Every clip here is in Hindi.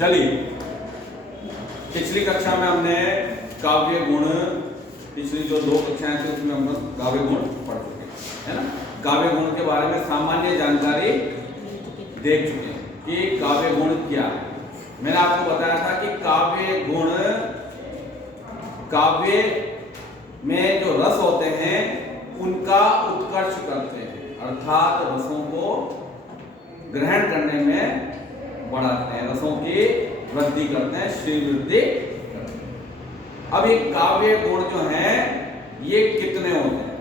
चलिए, पिछली कक्षा में हमने काव्य गुण, पिछली जो 2 कक्षाएं थी उसमें हम काव्य गुण पढ़ चुके हैं, है ना। काव्य गुण के बारे में सामान्य जानकारी देख चुके हैं कि काव्य गुण क्या है। मैंने आपको बताया था कि काव्य गुण, काव्य में जो रस होते हैं उनका उत्कर्ष करते हैं, अर्थात रसों को ग्रहण करने में बढ़ाते हैं, रसों की वृद्धि करते हैं, श्री वृद्धि करते हैं। अब ये काव्य गुण जो हैं ये कितने होते हैं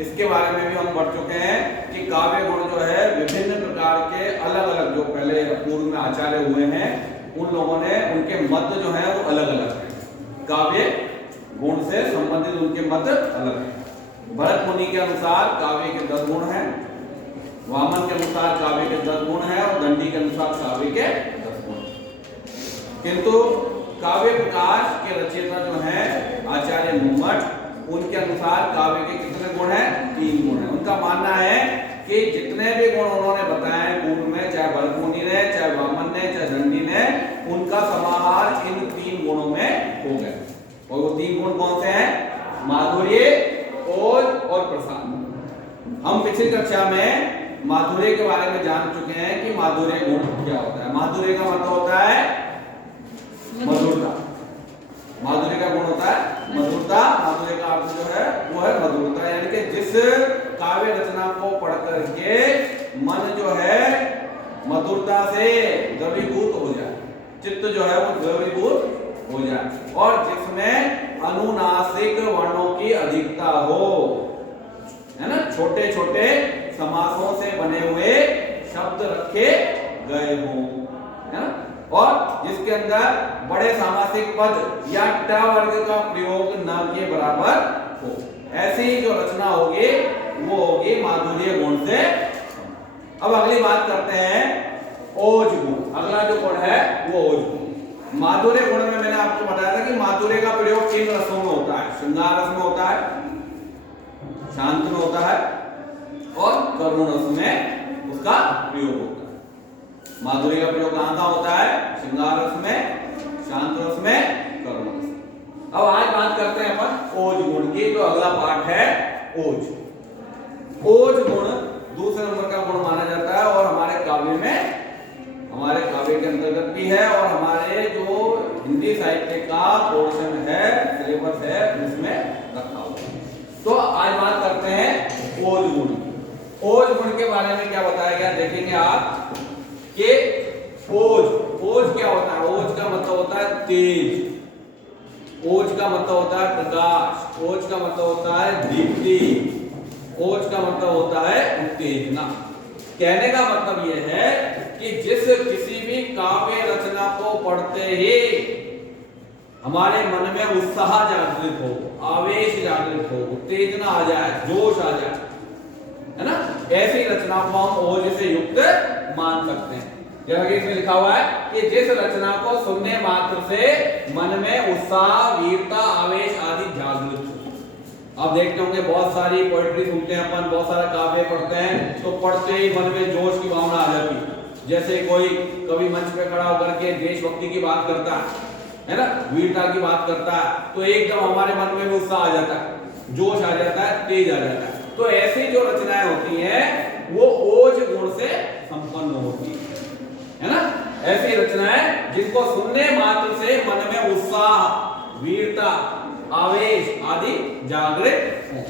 इसके बारे में भी हम पढ़ चुके हैं कि काव्य गुण जो है विभिन्न प्रकार के अलग अलग, जो पहले पूर्व में आचार्य हुए हैं उन लोगों ने, उनके मत जो है वो अलग अलग है। काव्य गुण से संबंधित उनके मत अलग है। भरत मुनि के अनुसार काव्य के 10 गुण हैं, वामन के अनुसार काव्य के 10 गुण हैं और दंडी के अनुसार काव्य के 10 गुण। किंतु काव्य प्रकाश के रचयिता जो हैं आचार्य मुम्मट, उनके अनुसार काव्य के कितने गुण हैं? 3 गुण हैं। उनका मानना है कि जितने भी गुण उन्होंने बताए पूर्व में, चाहे भरत मुनि ने, चाहे वामन ने, चाहे दंडी ने, उनका समाहार इन 3 गुणों में हो गया। और वो 3 गुण कौन से हैं? माधुर्य, ओज और प्रसाद। हम पिछली कक्षा में माधुर्य के बारे में जान चुके हैं कि माधुर्य गुण क्या होता है। माधुर्य का मतलब होता है मधुरता। माधुर्य का गुण होता है मधुरता। माधुर्य का अर्थ जो है वो है मधुरता, यानी कि जिस काव्य रचना को पढ़ करके मन जो है मधुरता से द्रवीभूत हो जाए, चित्त जो है वो द्रवीभूत हो जाए, और जिसमें अनुनासिक वर्णों की अधिकता हो, है ना, छोटे छोटे समासों से बने हुए शब्द रखे गए हों, है ना, और जिसके अंदर बड़े सामासिक पद या ट वर्ग का प्रयोग न के बराबर हो, ऐसी जो रचना होगी वो होगी माधुर्य गुण से। अब अगली बात करते हैं ओज गुण। अगला जो गुण है वो ओज गुण। माधुर्य गुण में मैंने आपको बताया था कि माधुर्य का प्रयोग 3 रसों में होता है। श्रृंगार रस में होता है, शांत में होता है और करुण रस में उसका प्रयोग होता है। माधुर्य का प्रयोग कहां होता है? श्रृंगार रस में, शांत रस में, करुण रस में। अब आज बात करते हैं अपन ओज गुण की। तो अगला पाठ है ओज। ओज गुण दूसरे नंबर का गुण माना जाता है और हमारे काव्य में, हमारे काव्य के अंतर्गत भी है और हमारे जो हिंदी साहित्य का पोर्शन है, सिलेबस है, उसमें रखा हुआ है। तो आज बात करते हैं ओज गुण। ओज गुण के बारे में क्या बताया गया देखेंगे आप कि ओज क्या होता है? ओज का मतलब होता है तेज, ओज का मतलब होता है प्रकाश, ओज का मतलब होता है दीप्ति, ओज का मतलब होता है उत्तेजना। कहने का मतलब यह है कि जिस किसी भी काव्य रचना को पढ़ते ही हमारे मन में उत्साह जागृत हो, आवेश जागृत हो, उत्तेजना आ जाए, जोश आ जाए, है ना, ऐसी रचना को हम ओज से युक्त मान सकते हैं। जैसा कि इसमें लिखा हुआ है कि जिस रचना को सुनने मात्र से मन में उत्साह, वीरता, आवेश आदि जागृत हो। आप देखते होंगे बहुत सारी पोएट्री सुनते हैं अपन, बहुत सारा काव्य पढ़ते हैं, तो पढ़ते ही मन में जोश की भावना आ जाती है। जैसे कोई कवि मंच पे खड़ा होकर के देशभक्ति की बात करता है ना, वीरता की बात करता है, तो एकदम हमारे मन में भी उत्साह आ जाता है, जोश आ जाता है, तेज आ जाता है। तो ऐसी जो रचनाएं होती हैं वो ओज गुण से संपन्न होती है ना। ऐसी रचनाएं जिनको सुनने मात्र से मन में उत्साह, वीरता, आवेश आदि जागृत हो।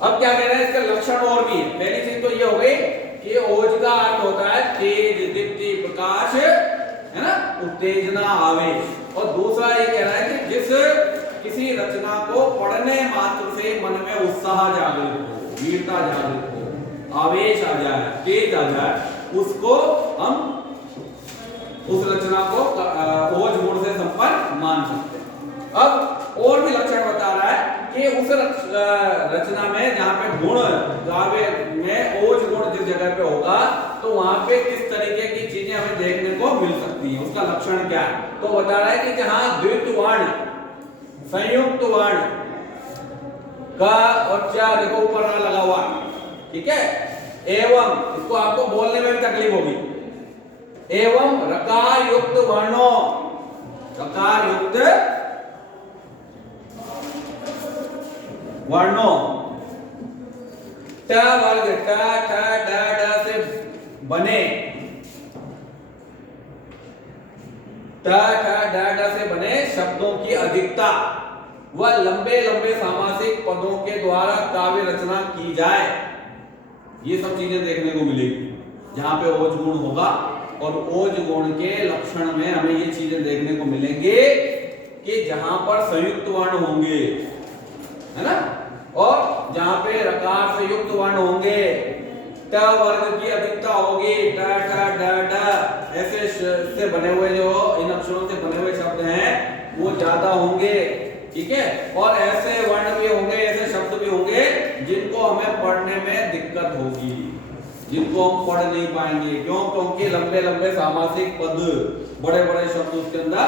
अब क्या कह रहे हैं, इसका लक्षण और भी है। पहली चीज तो ये हो गई कि ओज का अर्थ होता है तेज, दीप्ति, प्रकाश, है ना, उत्तेजना, आवेश। और दूसरा ये कह रहा है कि जिस किसी रचना को पढ़ने मात्र से मन में उत्साह जागृत हो, वीरता जागृत हो, आवेश आ जाए, तेज आ जाए, उसको हम उस रचना को ओज गुण से संपन्न मान सकते हैं। अब और भी लक्षण बता रहा है कि उस रचना में जहां पे गुण, काव्य में ओज गुण जिस जगह पे होगा तो वहां पे किस तरीके की चीजें हमें देखने को मिल सकती हैं, उसका लक्षण क्या है। तो बता रहा है कि जहां द्वित्व वर्ण, संयुक्त वर्ण का और चा देखो ऊपर लगा हुआ, ठीक है, एवं, इसको आपको बोलने में भी तकलीफ होगी, एवं रकार युक्त वर्णों, रकार युक्त वर्णों ट वर्ग ट ठ ड ढ से बने, ट ठ ड ढ से बने शब्दों की अधिकता व लंबे लंबे सामासिक पदों के द्वारा काव्य रचना की जाए। ये सब चीजें देखने को मिलेगी जहां पे ओज गुण होगा, और ओज गुण के लक्षण में हमें ये चीजें देखने को मिलेंगे कि जहां पर संयुक्त वर्ण होंगे, है ना, और जहां पे रकार से युक्त वर्ण होंगे, ट वर्ग की अधिकता होगी, ट ठ ड ढ ऐसे से बने हुए जो इन अक्षरों से बने हुए शब्द हैं वो ज्यादा होंगे, ठीक है। और ऐसे वर्ण भी होंगे, ऐसे शब्द भी होंगे जिनको हमें पढ़ने में दिक्कत होगी, जिनको हम पढ़ नहीं पाएंगे। क्यों? क्योंकि लंबे लंबे सामासिक पद, बड़े बड़े शब्द उसके अंदर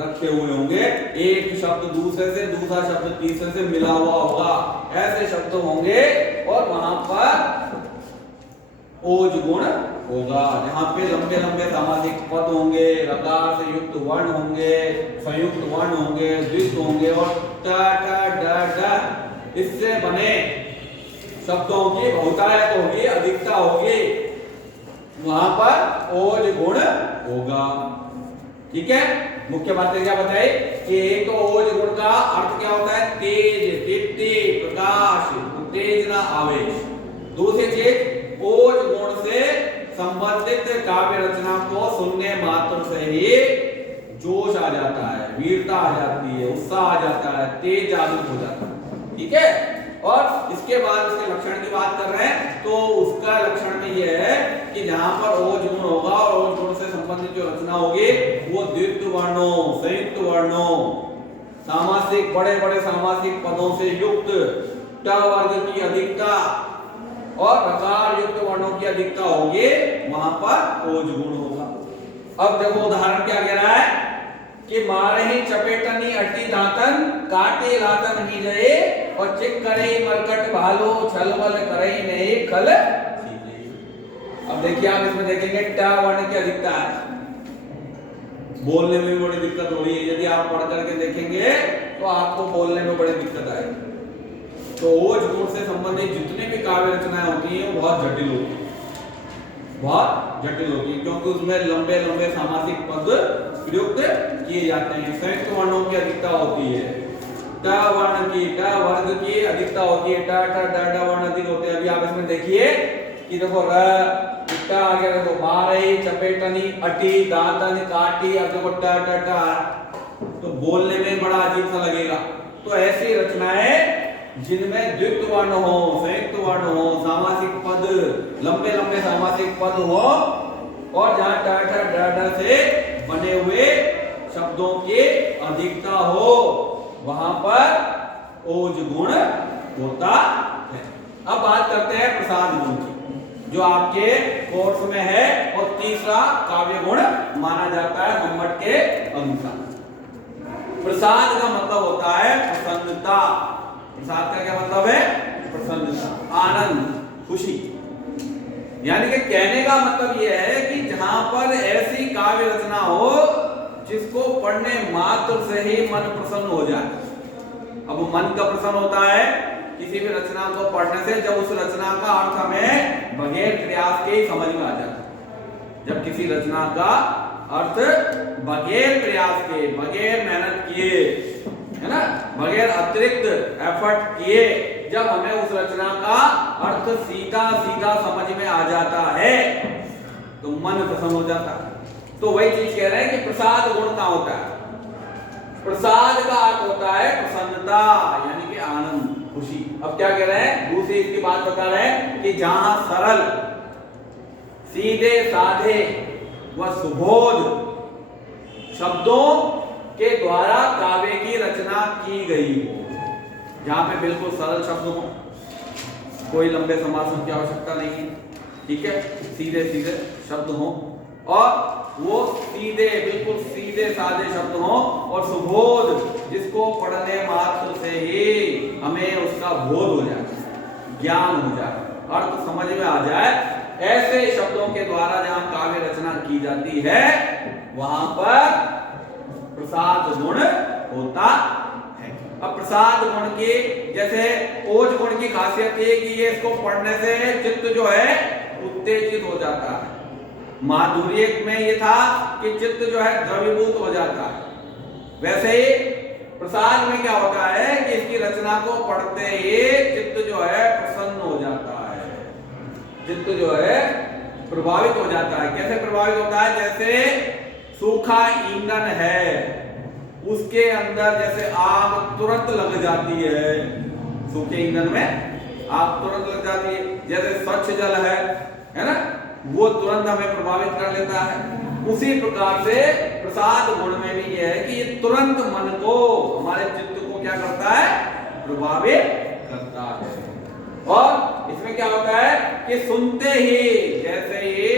रखे हुए होंगे, एक शब्द दूसरे से, दूसरा शब्द तीसरे से मिला हुआ होगा, ऐसे शब्द होंगे और वहां पर ओज गुण होगा। जहां पे लंबे लंबे सामासिक पद होंगे, रकार से युक्त वर्ण होंगे, संयुक्त वर्ण होंगे, द्वित्व होंगे और ट ठ ड ढ इससे बने शब्दों की बहुतायत होगी, अधिकता होगी, वहां पर ओज गुण होगा, ठीक है। मुख्य बातें क्या बताई कि एक तो ओज गुण का अर्थ क्या होता है? तेज, दीप्ति, प्रकाश, उत्तेजना, आवेश। दूसरी चीज, ओज गुण से संबंधित काव्य रचना को सुनने मात्र से ही जोश आ जाता है, वीरता आ जाती है, उत्साह आ जाता है, तेज जागृत हो जाता है, ठीक है। और इसके बाद उसके लक्षण की बात कर रहे हैं, तो उसका लक्षण में यह है कि जहां पर ओज गुण होगा और ओज गुण से संबंधित जो रचना होगी वो द्वित्व वर्णों, संयुक्त वर्णों, सामासिक, बड़े बड़े सामासिक पदों से युक्त, ट वर्ग की अधिकता और रकार युक्त वर्णों की अधिकता होगी, वहां पर ओज गुण होगा। अब देखो उदाहरण क्या कह रहा है कि मारही चपेटनी अटी दांतन, काटे लातन ही जये और चिक करे मरकट भालो, छलवल करे नहीं खल। अब देखिए आप इसमें देखेंगे ट वर्ण की अधिकता है, बोलने में भी बड़ी दिक्कत हो रही है। यदि आप पढ़ करके देखेंगे तो आपको बोलने में बड़ी दिक्कत आएगी। तो ओज गुण से संबंधित जितने भी काव्य रचनाएं होती हैं वो बहुत जटिल होती है, बहुत जटिल होती है, क्योंकि उसमें लंबे लंबे सामासिक पद प्रयुक्त किए जाते हैं। संयुक्त वर्णों की अधिकता होती है, ट वर्ण की, ट वर्ग की अधिकता होती है, ट ठ ड ढ वर्ण अधिक होते हैं। अभी आप इसमें देखिए कि देखो र ट आ गया, देखो मारही चपेटनी अटी दांतन काटी, अब देखो ट ट ट, तो बोलने में बड़ा अजीब सा लगेगा। तो ऐसी रचनाएं जिनमें द्वित्व वर्ण हो, संयुक्त वर्ण हो, सामासिक पद, लंबे लंबे सामासिक पद हो और जहां ट ठ ड ढ से बने हुए शब्दों की अधिकता हो, वहां पर ओज गुण होता है। अब बात करते हैं प्रसाद गुण की, जो आपके कोर्स में है और तीसरा काव्य गुण माना जाता है नंबर के अनुसार। प्रसाद का मतलब होता है प्रसन्नता। प्रसाद का क्या मतलब है? प्रसन्नता, आनंद, खुशी। यानी कि कहने का मतलब यह है कि जहां पर ऐसी काव्य रचना हो जिसको पढ़ने मात्र से ही मन प्रसन्न हो जाए। अब मन का प्रसन्न होता है किसी भी रचना को पढ़ने से जब उस रचना का अर्थ हमें बगैर प्रयास के ही समझ में आ जाता है। जब किसी रचना का अर्थ बगैर प्रयास के, बगैर मेहनत किए, है ना, बगैर अतिरिक्त एफर्ट किए, जब हमें उस रचना का अर्थ सीधा सीधा समझ में आ जाता है तो मन प्रसन्न हो जाता है। तो वही चीज कह रहे हैं कि प्रसाद गुण का होता है। प्रसाद का अर्थ होता है प्रसन्नता, यानी कि आनंद, खुशी। अब क्या कह रहे हैं? दूसरी इसकी बात बता रहे हैं कि जहां सरल, सीधे साधे व सुबोध शब्दों के द्वारा काव्य की रचना की गई हो, जहां पे बिल्कुल सरल शब्द हो, कोई लंबे समासों की आवश्यकता नहीं है, ठीक है, सीधे सीधे शब्द हो और वो सीधे, बिल्कुल सीधे साधे शब्द हो और सुबोध, जिसको पढ़ने मात्र से ही हमें उसका बोध हो जाए, ज्ञान हो जाए, अर्थ समझ में आ जाए, ऐसे शब्दों के द्वारा जहां काव्य रचना की जाती है वहां पर प्रसाद गुण होता है। अब प्रसाद गुण की जैसे ओज गुण की खासियत ये कि ये इसको पढ़ने से चित्त जो है उत्तेजित हो जाता है। माधुर्य में ये था कि चित्त जो है द्रवीभूत हो जाता है। वैसे ही प्रसाद में क्या होता है कि इसकी रचना को पढ़ते ही चित्त जो है प्रसन्न हो जाता है, चित्त जो है प्रभावित हो जाता है। कैसे प्रभावित होता है? जैसे सूखा ईंधन है, उसके अंदर जैसे आग तुरंत लग जाती है, सूखे ईंधन में आग तुरंत लग जाती है। जैसे स्वच्छ जल है ना, वो तुरंत हमें प्रभावित कर लेता है। उसी प्रकार से प्रसाद गुण में भी यह है कि ये तुरंत मन को, हमारे चित्त को क्या करता है? प्रभावित करता है। और इसमें क्या होता है कि सुनते ही जैसे ही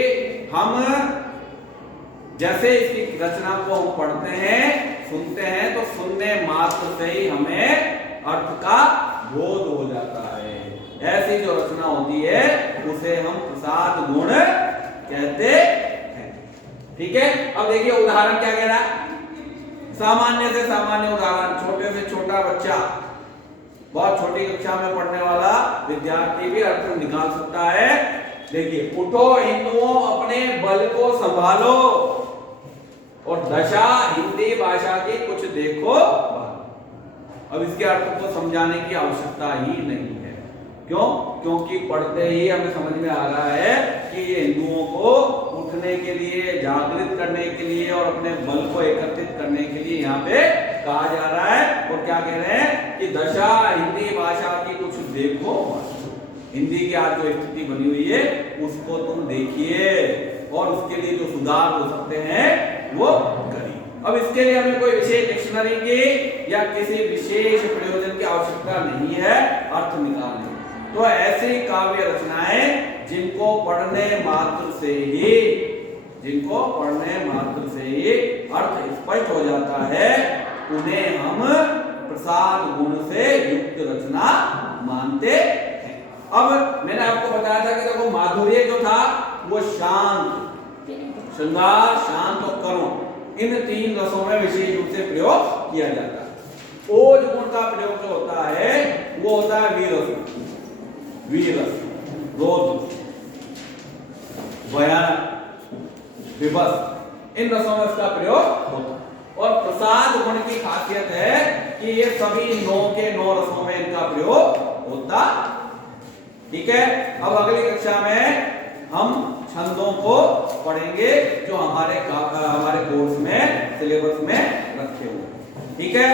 हम जैसे इसकी रचना को हम पढ़ते हैं, सुनते हैं, तो सुनने मात्र से ही हमें अर्थ का बोध हो जाता है। ऐसी जो रचना होती है उसे हम प्रसाद गुण कहते हैं। ठीक है, अब देखिए उदाहरण क्या कह रहा है। सामान्य से सामान्य उदाहरण, छोटे से छोटा बच्चा, बहुत छोटी कक्षा में पढ़ने वाला विद्यार्थी भी अर्थ निकाल सकता है। देखिए, उठो हिंदुओं अपने बल को संभालो और दशा हिंदी भाषा की कुछ देखो। अब इसके अर्थ को समझाने की आवश्यकता ही नहीं है। क्यों? क्योंकि पढ़ते ही हमें समझ में आ रहा है कि ये हिंदुओं को उठने के लिए, जागृत करने के लिए और अपने बल को एकत्रित करने के लिए यहाँ पे कहा जा रहा है। और क्या कह रहे हैं कि दशा हिंदी भाषा की कुछ देखो। हिंदी की आज जो स्थिति बनी हुई है उसको तुम देखिए और उसके लिए जो सुधार हो सकते हैं वो करिए। अब इसके लिए हमें कोई विशेष डिक्शनरी की या किसी विशेष प्रयोजन की आवश्यकता नहीं है अर्थ निकालने। तो ऐसी काव्य रचनाएं जिनको पढ़ने मात्र से ही अर्थ स्पष्ट हो जाता है, उन्हें हम प्रसाद गुण से युक्त रचना मानते हैं। अब मैंने आपको बताया था कि देखो माधुर्य जो था वो शांत, श्रृंगार, शांत और करुण, इन तीन रसों में विशेष रूप से प्रयोग किया जाता है। ओज गुण का प्रयोग जो होता है वो होता है वीर रस, क्रोध, भयानक, विभत्स, इन रसों में इसका प्रयोग होता है। और प्रसाद गुण की खासियत है कि ये सभी 9 के 9 रसों में इनका प्रयोग होता। ठीक है, अब अगली कक्षा में हम छंदों को पढ़ेंगे जो हमारे कोर्स में, सिलेबस में रखे हुए। ठीक है।